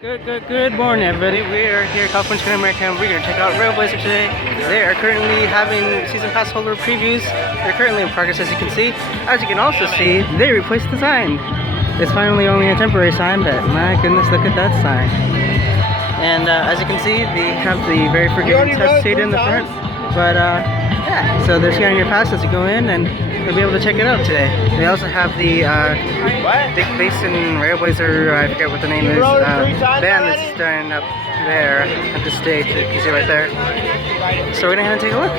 Good morning, everybody. We are here at California American. We're going to check out RailBlazer today. They are currently having season pass holder previews. They're currently in progress, as you can see. As you can also see, they replaced the sign. It's finally only a temporary sign, but my goodness, look at that sign. And as you can see, they have the very forgiving test seat in the front. But yeah, so they're scanning your pass as you go in, and you'll be able to check it out today. They also have the Big Basin RailBlazer, I forget what the name is, band that's starting up there at the stage. You can see right there. So we're gonna head and take a look.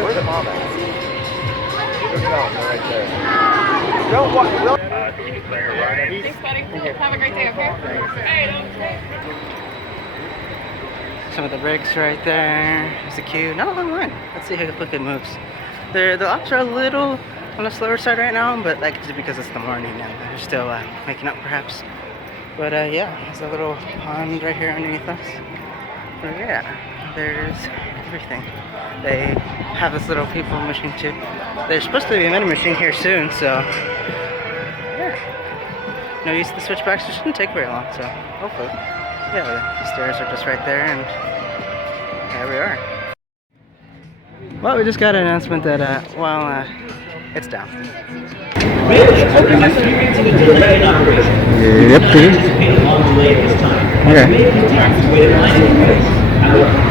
Where's the mom at? Right there. Don't walk. Thanks, buddy. Have a great day, okay? Some of the brakes right there. There's the queue. Not a long line. Let's see how quick it moves. The laps are a little on the slower side right now, but that could be because it's the morning and they're still making up perhaps. But yeah, there's a little pond right here underneath us. But yeah, there's everything. They have this little people machine too. There's supposed to be a vending machine here soon, so yeah. No use of the switchbacks. It shouldn't take very long, so hopefully. Yeah, the stairs are just right there, and there we are. Well, we just got an announcement that, it's down. Yep, please.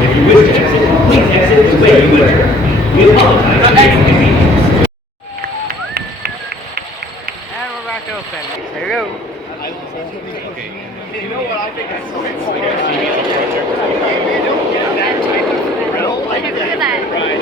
If you wish to exit, please exit the way you entered. We apologize for the inconvenience. And we're back open. There you go. You know what I think that's so you don't get that type of thrill like that. Right.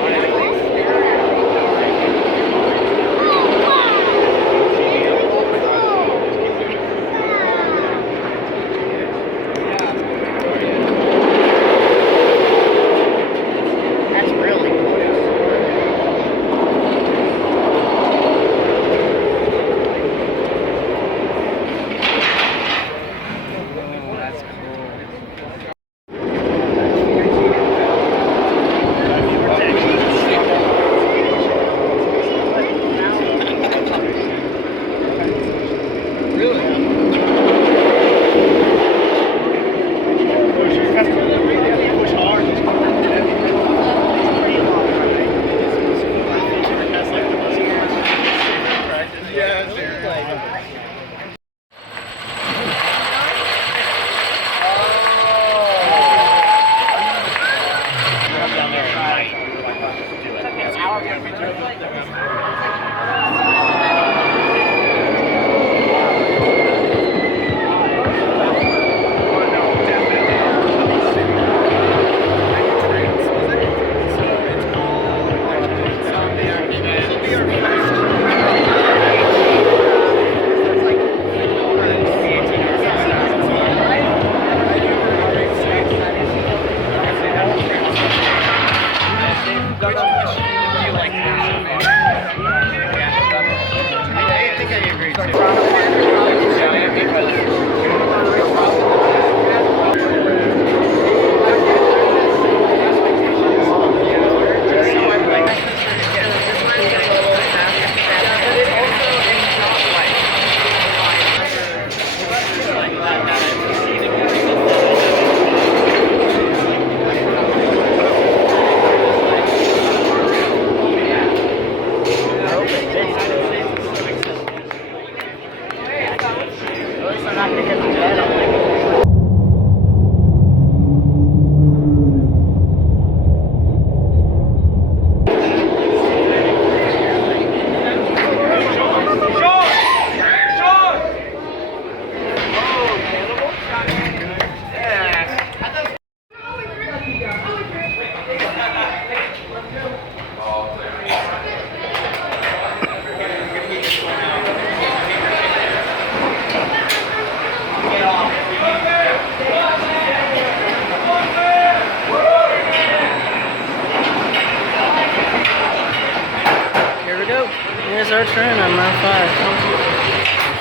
Here's our train on mile 5.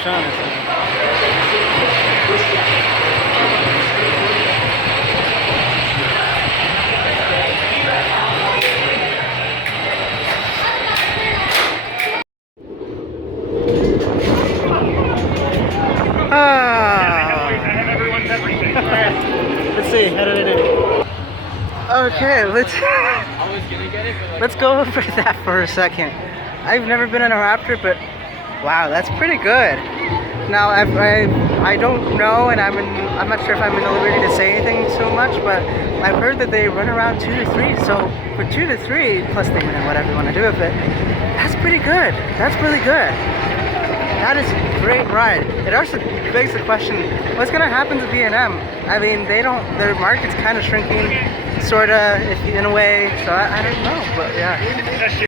Shaughnessy. Okay, let's go over that for a second. I've never been in a Raptor, but wow, that's pretty good. Now I don't know, and I'm not sure if I'm in the liberty to say anything so much, but I've heard that they run around 2 to 3. So for 2 to 3, plus they can whatever you want to do with it, that's pretty good. That's really good. That is a great ride. It also begs the question, what's gonna happen to B&M? I mean, their market's kind of shrinking, sorta, in a way. So I don't know, but yeah.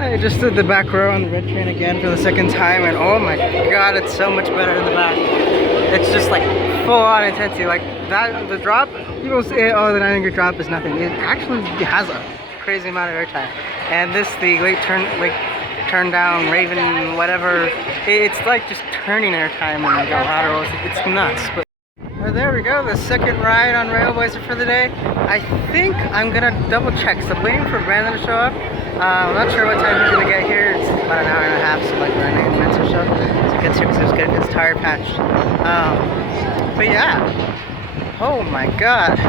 I just did the back row on the red train again for the second time, and oh my god, it's so much better in the back. It's just like full on intensity. Like that, the drop, people say, oh, the 900 drop is nothing. It actually has a crazy amount of airtime. And this, the late turn down, Raven, whatever, it's like just turning airtime and the laterals. It's nuts. But there we go, the second ride on RailBlazer for the day. I think I'm gonna double check, so I'm waiting for Brandon to show up. I'm not sure what time he's gonna get here. It's about an hour and a half, so like around 90 minutes or so. So he gets here because he was getting his tire patched. But yeah, oh my god.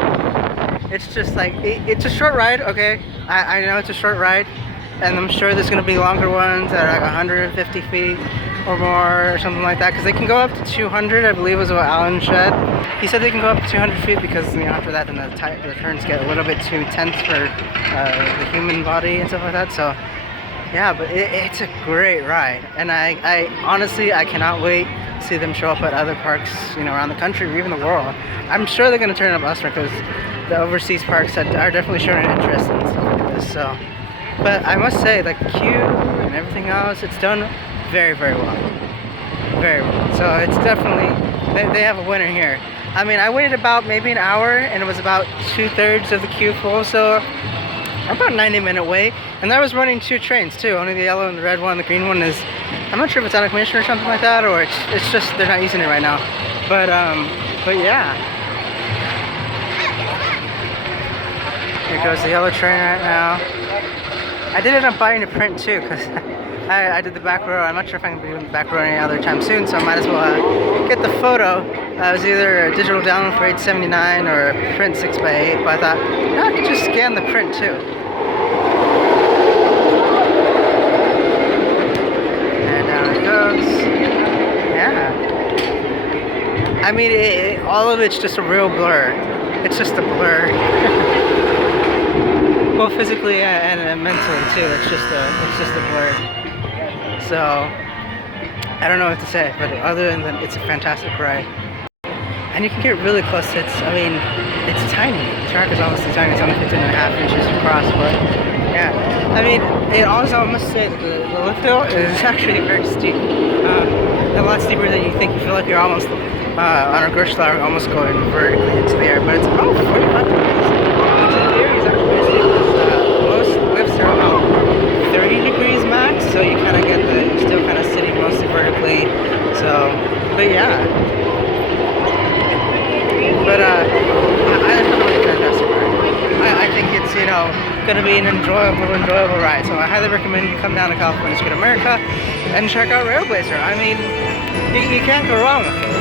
It's just like, it's a short ride, okay? I know it's a short ride, and I'm sure there's gonna be longer ones that are like 150 feet or more or something like that, because they can go up to 200, I believe was what Alan said. He said they can go up to 200 feet because, you know, after that then the turns get a little bit too tense for the human body and stuff like that. So yeah, but it's a great ride, and I honestly, I cannot wait to see them show up at other parks, you know, around the country or even the world. I'm sure they're going to turn up elsewhere because the overseas parks are definitely showing an interest in stuff like this. So, but I must say, like the queue and everything else, it's done very, very well. Very well. So it's definitely, they have a winner here. I mean, I waited about maybe an hour, and it was about 2/3 of the queue full, so about a 90-minute wait. And I was running 2 trains too, only the yellow and the red one. The green one is, I'm not sure if it's out of commission or something like that, or it's just they're not using it right now. But yeah. Here goes the yellow train right now. I did end up buying a print too, because I did the back row. I'm not sure if I'm going to be doing the back row any other time soon, so I might as well get the photo. It was either a digital download for $8.79 or a print 6x8, but I thought, you know, I could just scan the print too. And down it goes. Yeah. I mean, all of it's just a real blur. It's just a blur. both physically and mentally too. It's just a blur. So I don't know what to say, but other than that, it's a fantastic ride. And you can get really close. I mean, it's tiny. The track is honestly tiny. It's only 15.5 inches across, but yeah. I mean, it also, I must say, the lift hill is actually very steep. A lot steeper than you think. You feel like you're almost on a Gershlau, almost going vertically into the air, but it's about 45 degrees. Which in theory is actually pretty steep because most lifts are about 30 degrees max, so you kind of get you're still kind of sitting mostly vertically. So, but yeah. But I think it's really fantastic ride. I think it's, you know, going to be an enjoyable ride. So I highly recommend you come down to California, Street America, and check out RailBlazer. I mean, you can't go wrong with it.